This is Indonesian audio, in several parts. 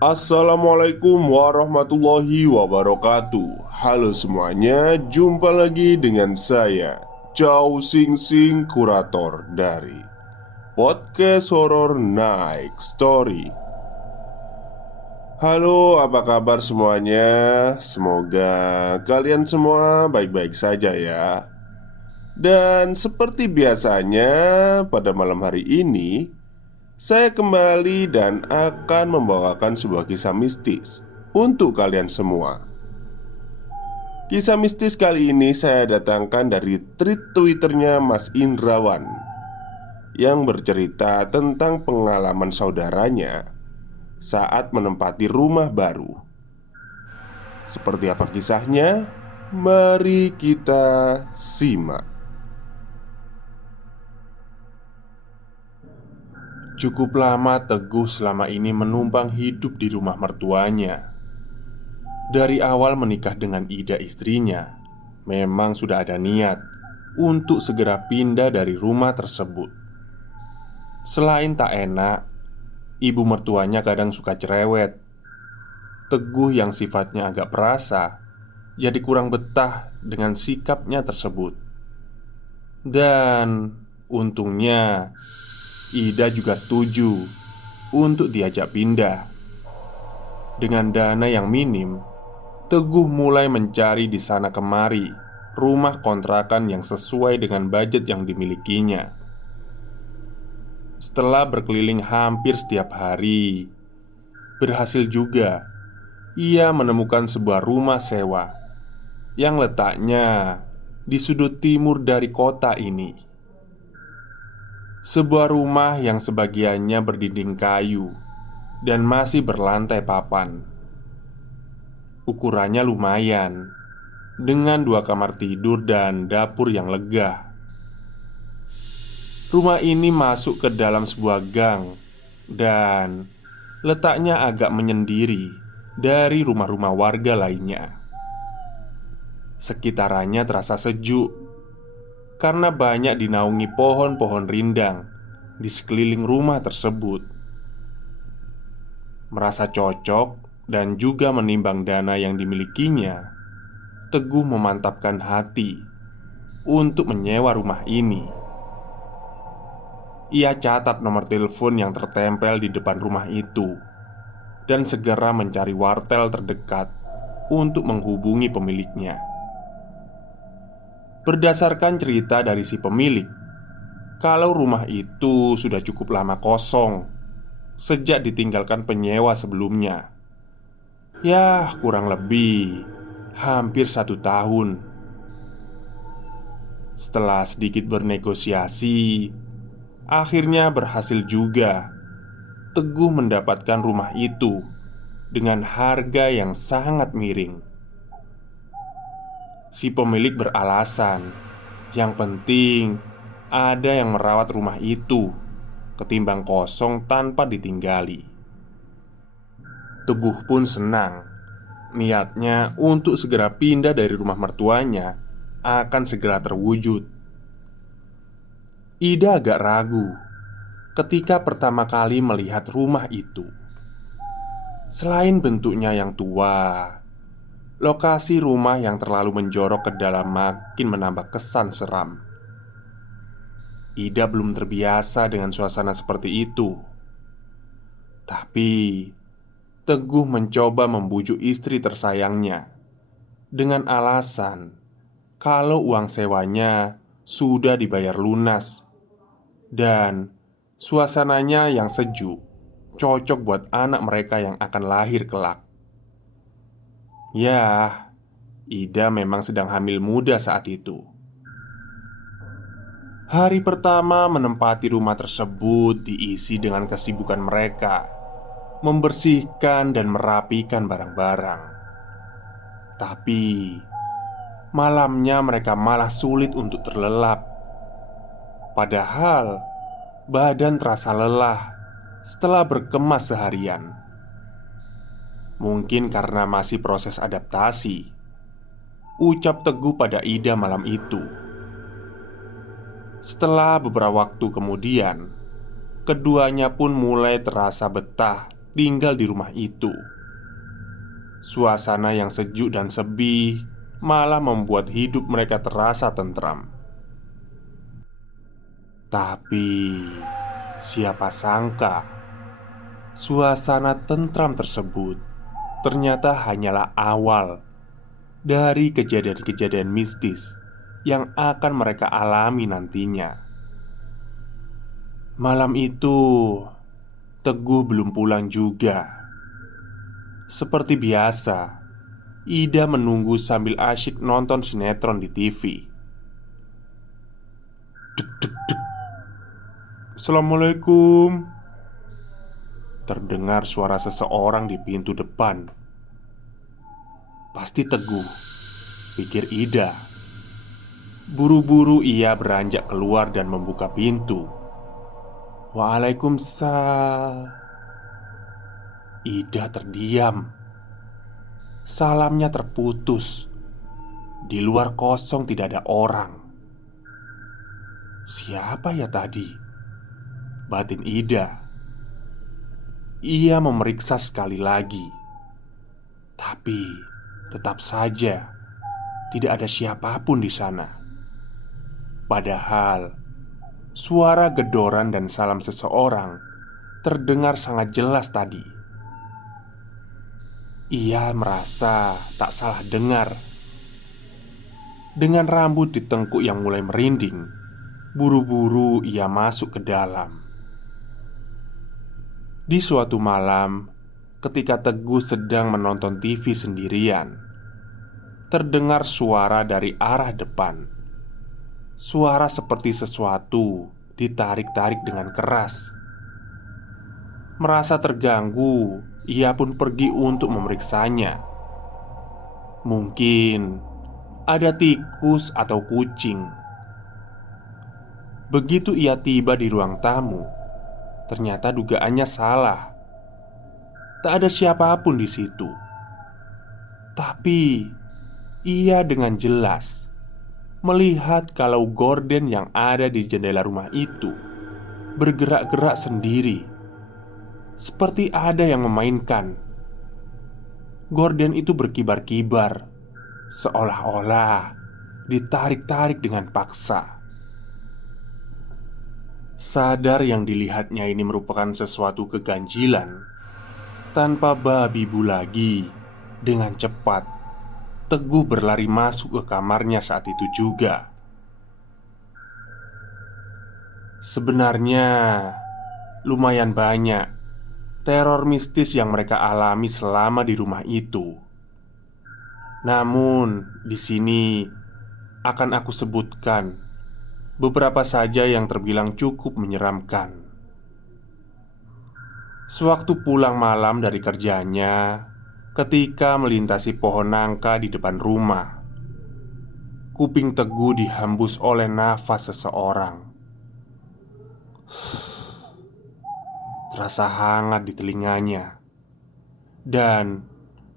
Assalamualaikum warahmatullahi wabarakatuh. Halo semuanya, jumpa lagi dengan saya Chow Sing Sing, kurator dari podcast horor Night Story. Halo, apa kabar semuanya? Semoga kalian semua baik-baik saja ya. Dan seperti biasanya, pada malam hari ini saya kembali dan akan membawakan sebuah kisah mistis untuk kalian semua. Kisah mistis kali ini saya datangkan dari tweet Twitternya Mas Indrawan, yang bercerita tentang pengalaman saudaranya saat menempati rumah baru. Seperti apa kisahnya? Mari kita simak. Cukup lama Teguh selama ini menumpang hidup di rumah mertuanya. Dari awal menikah dengan Ida istrinya, memang sudah ada niat untuk segera pindah dari rumah tersebut. Selain tak enak, ibu mertuanya kadang suka cerewet. Teguh yang sifatnya agak perasa, jadi kurang betah dengan sikapnya tersebut. Dan untungnya Ida juga setuju untuk diajak pindah. Dengan dana yang minim, Teguh mulai mencari di sana kemari rumah kontrakan yang sesuai dengan budget yang dimilikinya. Setelah berkeliling hampir setiap hari, berhasil juga ia menemukan sebuah rumah sewa yang letaknya di sudut timur dari kota ini. Sebuah rumah yang sebagiannya berdinding kayu dan masih berlantai papan. Ukurannya lumayan, dengan 2 kamar tidur dan dapur yang lega. Rumah ini masuk ke dalam sebuah gang dan letaknya agak menyendiri dari rumah-rumah warga lainnya. Sekitarannya terasa sejuk karena banyak dinaungi pohon-pohon rindang di sekeliling rumah tersebut. Merasa cocok dan juga menimbang dana yang dimilikinya, Teguh memantapkan hati untuk menyewa rumah ini. Ia catat nomor telepon yang tertempel di depan rumah itu dan segera mencari wartel terdekat untuk menghubungi pemiliknya. Berdasarkan cerita dari si pemilik, kalau rumah itu sudah cukup lama kosong sejak ditinggalkan penyewa sebelumnya. Ya, kurang lebih hampir 1 tahun. Setelah sedikit bernegosiasi, akhirnya berhasil juga Teguh mendapatkan rumah itu dengan harga yang sangat miring. Si pemilik beralasan, yang penting ada yang merawat rumah itu ketimbang kosong tanpa ditinggali. Teguh pun senang. Niatnya untuk segera pindah dari rumah mertuanya akan segera terwujud. Ida agak ragu ketika pertama kali melihat rumah itu. Selain bentuknya yang tua, lokasi rumah yang terlalu menjorok ke dalam makin menambah kesan seram. Ida belum terbiasa dengan suasana seperti itu. Tapi Teguh mencoba membujuk istri tersayangnya dengan alasan kalau uang sewanya sudah dibayar lunas dan suasananya yang sejuk cocok buat anak mereka yang akan lahir kelak. Ya, Ida memang sedang hamil muda saat itu. Hari pertama menempati rumah tersebut diisi dengan kesibukan mereka membersihkan dan merapikan barang-barang. Tapi malamnya mereka malah sulit untuk terlelap. Padahal badan terasa lelah setelah berkemas seharian. Mungkin karena masih proses adaptasi, ucap Teguh pada Ida malam itu. Setelah beberapa waktu kemudian, keduanya pun mulai terasa betah tinggal di rumah itu. Suasana yang sejuk dan sepi malah membuat hidup mereka terasa tentram. Tapi siapa sangka suasana tentram tersebut ternyata hanyalah awal dari kejadian-kejadian mistis yang akan mereka alami nantinya. Malam itu, Teguh belum pulang juga. Seperti biasa, Ida menunggu sambil asyik nonton sinetron di TV. Dek dek dek. Assalamualaikum. Terdengar suara seseorang di pintu depan. Pasti Teguh, pikir Ida. Buru-buru ia beranjak keluar dan membuka pintu. Waalaikumsalam. Ida terdiam. Salamnya terputus. Di luar kosong, tidak ada orang. Siapa ya tadi? Batin Ida. Ia memeriksa sekali lagi, tapi tetap saja tidak ada siapapun di sana. Padahal suara gedoran dan salam seseorang terdengar sangat jelas tadi. Ia merasa tak salah dengar. Dengan rambut di tengkuk yang mulai merinding, buru-buru ia masuk ke dalam. Di suatu malam, ketika Teguh sedang menonton TV sendirian, terdengar suara dari arah depan. Suara seperti sesuatu ditarik-tarik dengan keras. Merasa terganggu, ia pun pergi untuk memeriksanya. Mungkin ada tikus atau kucing. Begitu ia tiba di ruang tamu, ternyata dugaannya salah. Tak ada siapapun di situ. Tapi ia dengan jelas melihat kalau gorden yang ada di jendela rumah itu bergerak-gerak sendiri, seperti ada yang memainkan. Gorden itu berkibar-kibar, seolah-olah ditarik-tarik dengan paksa. Sadar yang dilihatnya ini merupakan sesuatu keganjilan, tanpa babi bu lagi, dengan cepat Teguh berlari masuk ke kamarnya saat itu juga. Sebenarnya lumayan banyak teror mistis yang mereka alami selama di rumah itu. Namun di sini akan aku sebutkan beberapa saja yang terbilang cukup menyeramkan. Sewaktu pulang malam dari kerjanya, ketika melintasi pohon nangka di depan rumah, kuping Teguh dihembus oleh nafas seseorang. Terasa hangat di telinganya. Dan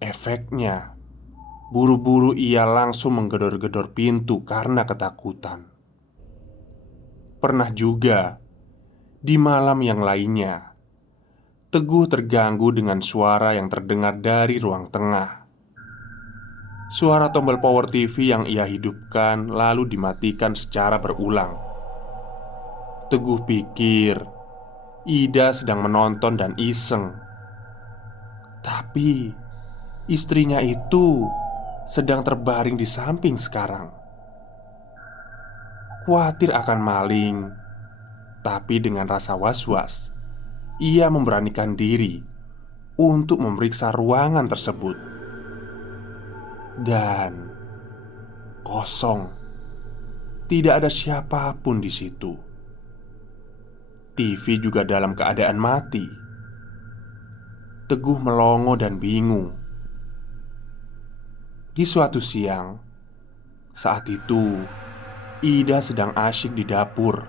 efeknya, buru-buru ia langsung menggedor-gedor pintu karena ketakutan. Pernah juga di malam yang lainnya, Teguh terganggu dengan suara yang terdengar dari ruang tengah. Suara tombol power TV yang ia hidupkan lalu dimatikan secara berulang. Teguh pikir Ida sedang menonton dan iseng. Tapi istrinya itu sedang terbaring di samping sekarang. Khawatir akan maling, tapi dengan rasa was-was, ia memberanikan diri untuk memeriksa ruangan tersebut. Dan kosong. Tidak ada siapapun di situ. TV juga dalam keadaan mati. Teguh melongo dan bingung. Di suatu siang, saat itu Ida sedang asyik di dapur.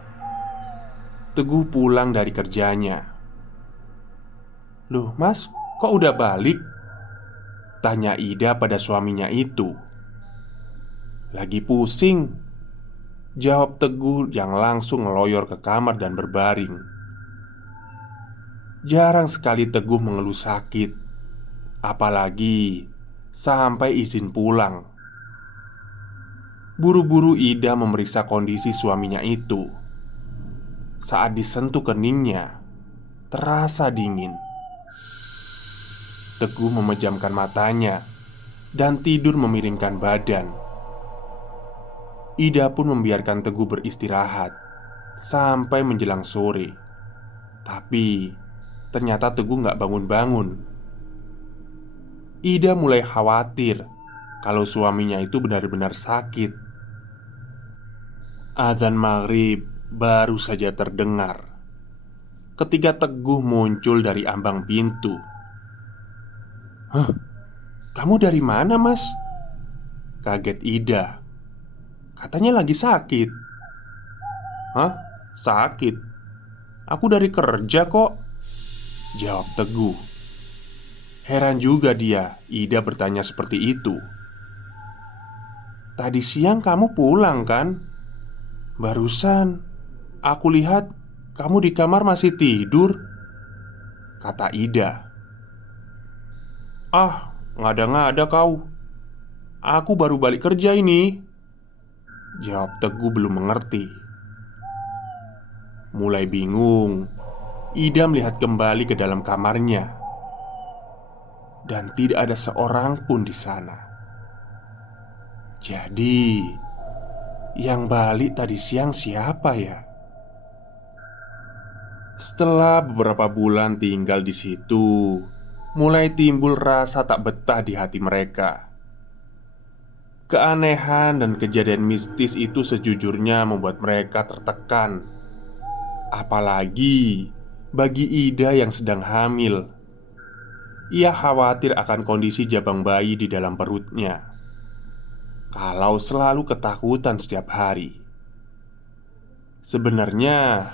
Teguh pulang dari kerjanya. "Loh mas, kok udah balik?" tanya Ida pada suaminya itu. "Lagi pusing," jawab Teguh yang langsung ngeloyor ke kamar dan berbaring. Jarang sekali Teguh mengeluh sakit, apalagi sampai izin pulang. Buru-buru Ida memeriksa kondisi suaminya itu. Saat disentuh keningnya, terasa dingin. Teguh memejamkan matanya dan tidur memiringkan badan. Ida pun membiarkan Teguh beristirahat sampai menjelang sore. Tapi ternyata Teguh nggak bangun-bangun. Ida mulai khawatir kalau suaminya itu benar-benar sakit. Adzan maghrib baru saja terdengar ketika Teguh muncul dari ambang pintu. "Hah, kamu dari mana, Mas?" Kaget Ida. "Katanya lagi sakit." "Hah? Sakit? Aku dari kerja kok," jawab Teguh. Heran juga dia, Ida bertanya seperti itu. "Tadi siang kamu pulang kan? Barusan aku lihat kamu di kamar masih tidur," kata Ida. "Ah, ngada-ngada kau. Aku baru balik kerja ini," jawab Teguh belum mengerti. Mulai bingung, Ida melihat kembali ke dalam kamarnya dan tidak ada seorang pun di sana. Jadi, yang balik tadi siang siapa ya? Setelah beberapa bulan tinggal di situ, mulai timbul rasa tak betah di hati mereka. Keanehan dan kejadian mistis itu sejujurnya membuat mereka tertekan. Apalagi bagi Ida yang sedang hamil. Ia khawatir akan kondisi jabang bayi di dalam perutnya kalau selalu ketakutan setiap hari. Sebenarnya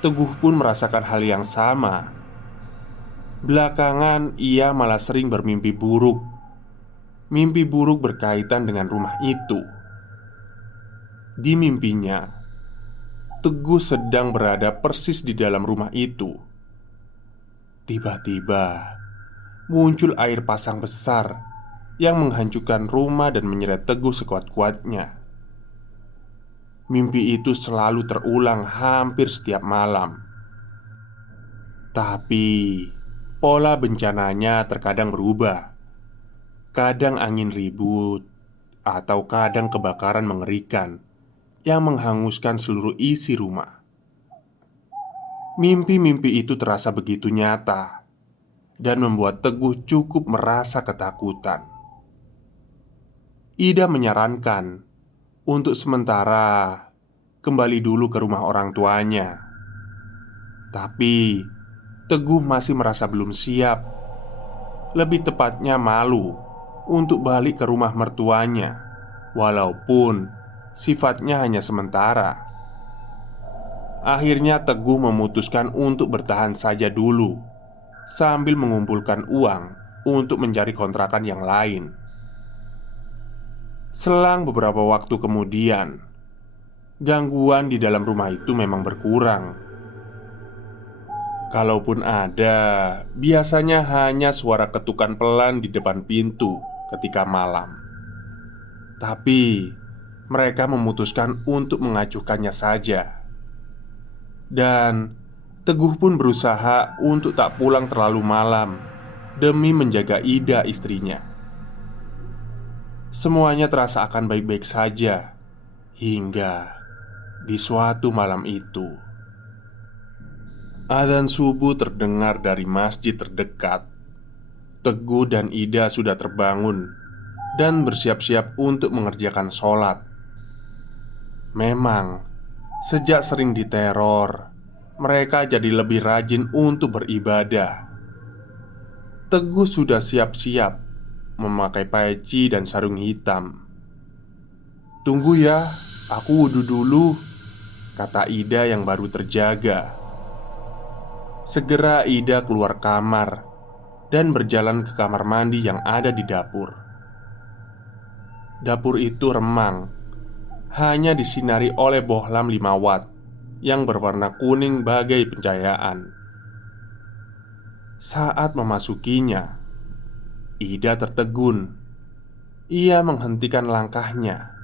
Teguh pun merasakan hal yang sama. Belakangan ia malah sering bermimpi buruk. Mimpi buruk berkaitan dengan rumah itu. Di mimpinya, Teguh sedang berada persis di dalam rumah itu. Tiba-tiba muncul air pasang besar yang menghancurkan rumah dan menyeret Teguh sekuat-kuatnya. Mimpi itu selalu terulang hampir setiap malam. Tapi pola bencananya terkadang berubah. Kadang angin ribut, atau kadang kebakaran mengerikan yang menghanguskan seluruh isi rumah. Mimpi-mimpi itu terasa begitu nyata dan membuat Teguh cukup merasa ketakutan. Ida menyarankan untuk sementara kembali dulu ke rumah orang tuanya. Tapi Teguh masih merasa belum siap. Lebih tepatnya malu untuk balik ke rumah mertuanya, walaupun sifatnya hanya sementara. Akhirnya Teguh memutuskan untuk bertahan saja dulu sambil mengumpulkan uang untuk mencari kontrakan yang lain. Selang beberapa waktu kemudian, gangguan di dalam rumah itu memang berkurang. Kalaupun ada, biasanya hanya suara ketukan pelan di depan pintu ketika malam. Tapi mereka memutuskan untuk mengacuhkannya saja. Dan Teguh pun berusaha untuk tak pulang terlalu malam demi menjaga Ida, istrinya. Semuanya terasa akan baik-baik saja hingga di suatu malam itu, adzan subuh terdengar dari masjid terdekat. Teguh dan Ida sudah terbangun dan bersiap-siap untuk mengerjakan sholat. Memang, sejak sering diteror, mereka jadi lebih rajin untuk beribadah. Teguh sudah siap-siap memakai peci dan sarung hitam. "Tunggu ya, aku wudhu dulu," kata Ida yang baru terjaga. Segera Ida keluar kamar dan berjalan ke kamar mandi yang ada di dapur. Dapur itu remang, hanya disinari oleh bohlam 5 watt yang berwarna kuning bagai pencahayaan. Saat memasukinya, Ida tertegun. Ia menghentikan langkahnya.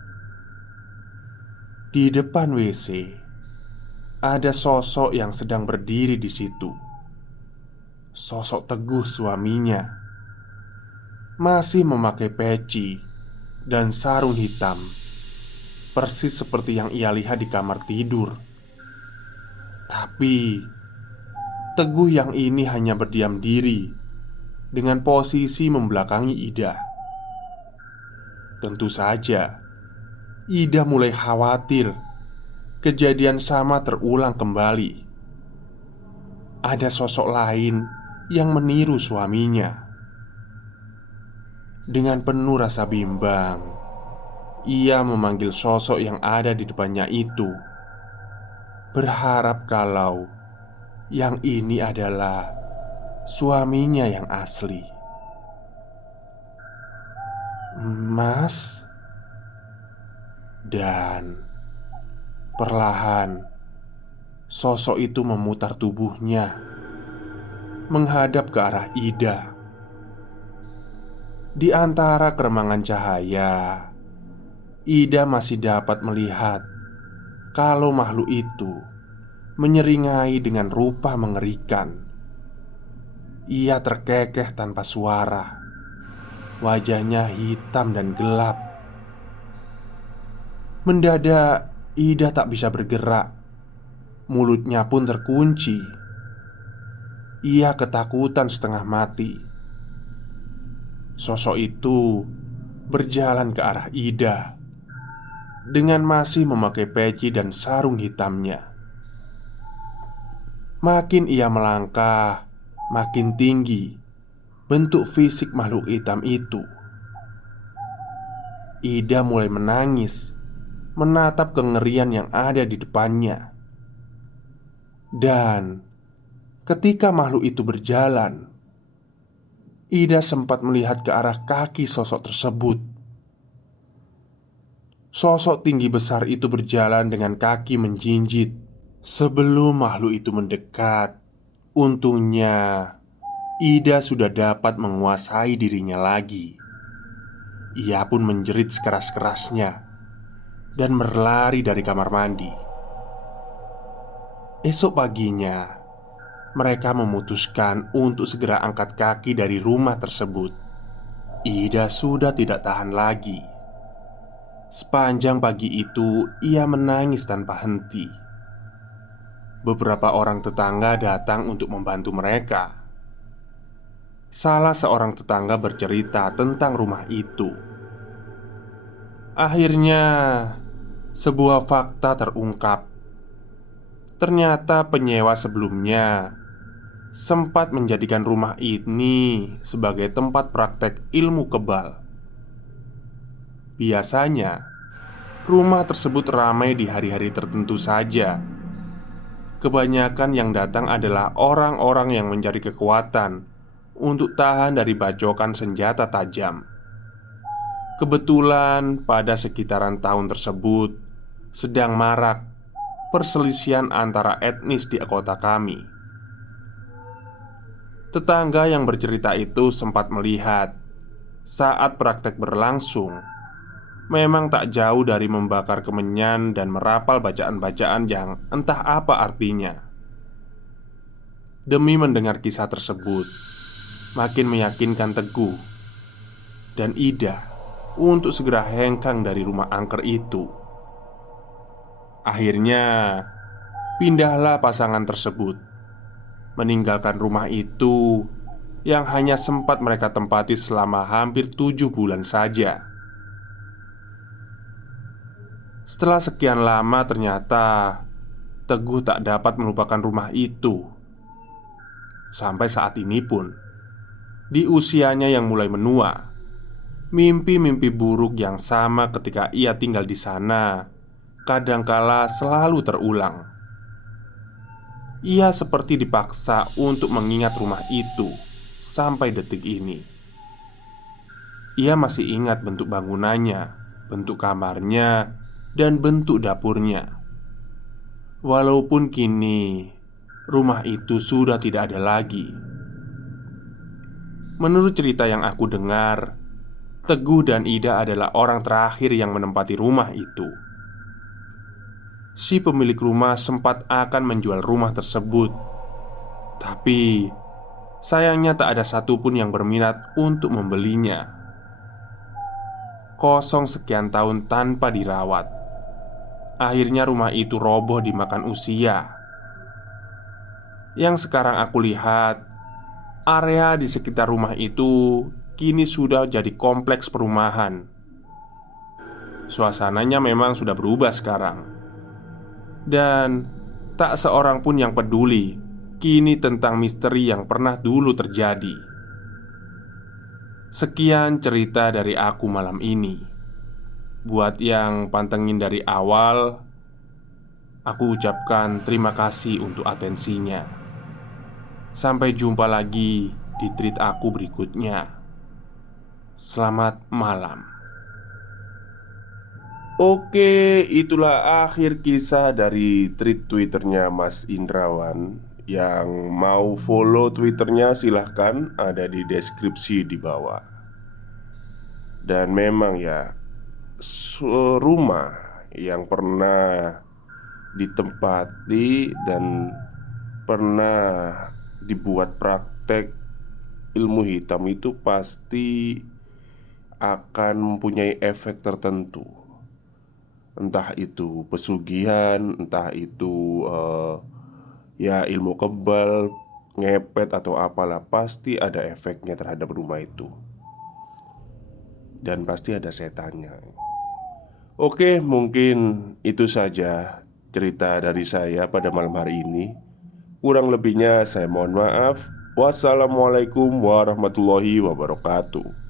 Di depan WC ada sosok yang sedang berdiri di situ. Sosok Teguh, suaminya, masih memakai peci dan sarung hitam, persis seperti yang ia lihat di kamar tidur. Tapi Teguh yang ini hanya berdiam diri dengan posisi membelakangi Ida. Tentu saja Ida mulai khawatir kejadian sama terulang kembali. Ada sosok lain yang meniru suaminya. Dengan penuh rasa bimbang, ia memanggil sosok yang ada di depannya itu, berharap kalau yang ini adalah suaminya yang asli. "Mas." Dan perlahan sosok itu memutar tubuhnya menghadap ke arah Ida. Di antara keremangan cahaya, Ida masih dapat melihat kalau makhluk itu menyeringai dengan rupa mengerikan. Ia terkekeh tanpa suara. Wajahnya hitam dan gelap. Mendadak Ida tak bisa bergerak. Mulutnya pun terkunci. Ia ketakutan setengah mati. Sosok itu berjalan ke arah Ida dengan masih memakai peci dan sarung hitamnya. Makin ia melangkah, makin tinggi bentuk fisik makhluk hitam itu. Ida mulai menangis, menatap kengerian yang ada di depannya. Dan ketika makhluk itu berjalan, Ida sempat melihat ke arah kaki sosok tersebut. Sosok tinggi besar itu berjalan dengan kaki menjinjit. Sebelum makhluk itu mendekat, untungnya Ida sudah dapat menguasai dirinya lagi. Ia pun menjerit sekeras-kerasnya dan berlari dari kamar mandi. Esok paginya, mereka memutuskan untuk segera angkat kaki dari rumah tersebut. Ida sudah tidak tahan lagi. Sepanjang pagi itu, ia menangis tanpa henti. Beberapa orang tetangga datang untuk membantu mereka. Salah seorang tetangga bercerita tentang rumah itu. Akhirnya, sebuah fakta terungkap. Ternyata penyewa sebelumnya sempat menjadikan rumah ini sebagai tempat praktek ilmu kebal. Biasanya, rumah tersebut ramai di hari-hari tertentu saja. Kebanyakan yang datang adalah orang-orang yang mencari kekuatan untuk tahan dari bacokan senjata tajam. Kebetulan pada sekitaran tahun tersebut sedang marak perselisihan antara etnis di kota kami. Tetangga yang bercerita itu sempat melihat saat praktek berlangsung, memang tak jauh dari membakar kemenyan dan merapal bacaan-bacaan yang entah apa artinya. Demi mendengar kisah tersebut, makin meyakinkan Teguh dan Ida untuk segera hengkang dari rumah angker itu. Akhirnya, pindahlah pasangan tersebut, meninggalkan rumah itu yang hanya sempat mereka tempati selama hampir 7 bulan saja. Setelah sekian lama ternyata Teguh tak dapat melupakan rumah itu. Sampai saat ini pun, di usianya yang mulai menua, mimpi-mimpi buruk yang sama ketika ia tinggal di sana kadangkala selalu terulang. Ia seperti dipaksa untuk mengingat rumah itu sampai detik ini. Ia masih ingat bentuk bangunannya, bentuk kamarnya, dan bentuk dapurnya. Walaupun kini rumah itu sudah tidak ada lagi. Menurut cerita yang aku dengar, Teguh dan Ida adalah orang terakhir yang menempati rumah itu. Si pemilik rumah sempat akan menjual rumah tersebut, tapi sayangnya tak ada satupun yang berminat untuk membelinya. Kosong sekian tahun tanpa dirawat, akhirnya rumah itu roboh dimakan usia. Yang sekarang aku lihat, area di sekitar rumah itu kini sudah jadi kompleks perumahan. Suasananya memang sudah berubah sekarang. Dan tak seorang pun yang peduli kini tentang misteri yang pernah dulu terjadi. Sekian cerita dari aku malam ini. Buat yang pantengin dari awal, aku ucapkan terima kasih untuk atensinya. Sampai jumpa lagi di treat aku berikutnya. Selamat malam. Oke, itulah akhir kisah dari tweet Twitternya Mas Indrawan. Yang mau follow Twitternya silahkan, ada di deskripsi di bawah. Dan memang ya, rumah yang pernah ditempati dan pernah dibuat praktek ilmu hitam itu pasti akan mempunyai efek tertentu. Entah itu pesugihan, entah itu ya ilmu kebal, ngepet atau apalah, pasti ada efeknya terhadap rumah itu. Dan pasti ada setannya. Oke, mungkin itu saja cerita dari saya pada malam hari ini. Kurang lebihnya saya mohon maaf. Wassalamualaikum warahmatullahi wabarakatuh.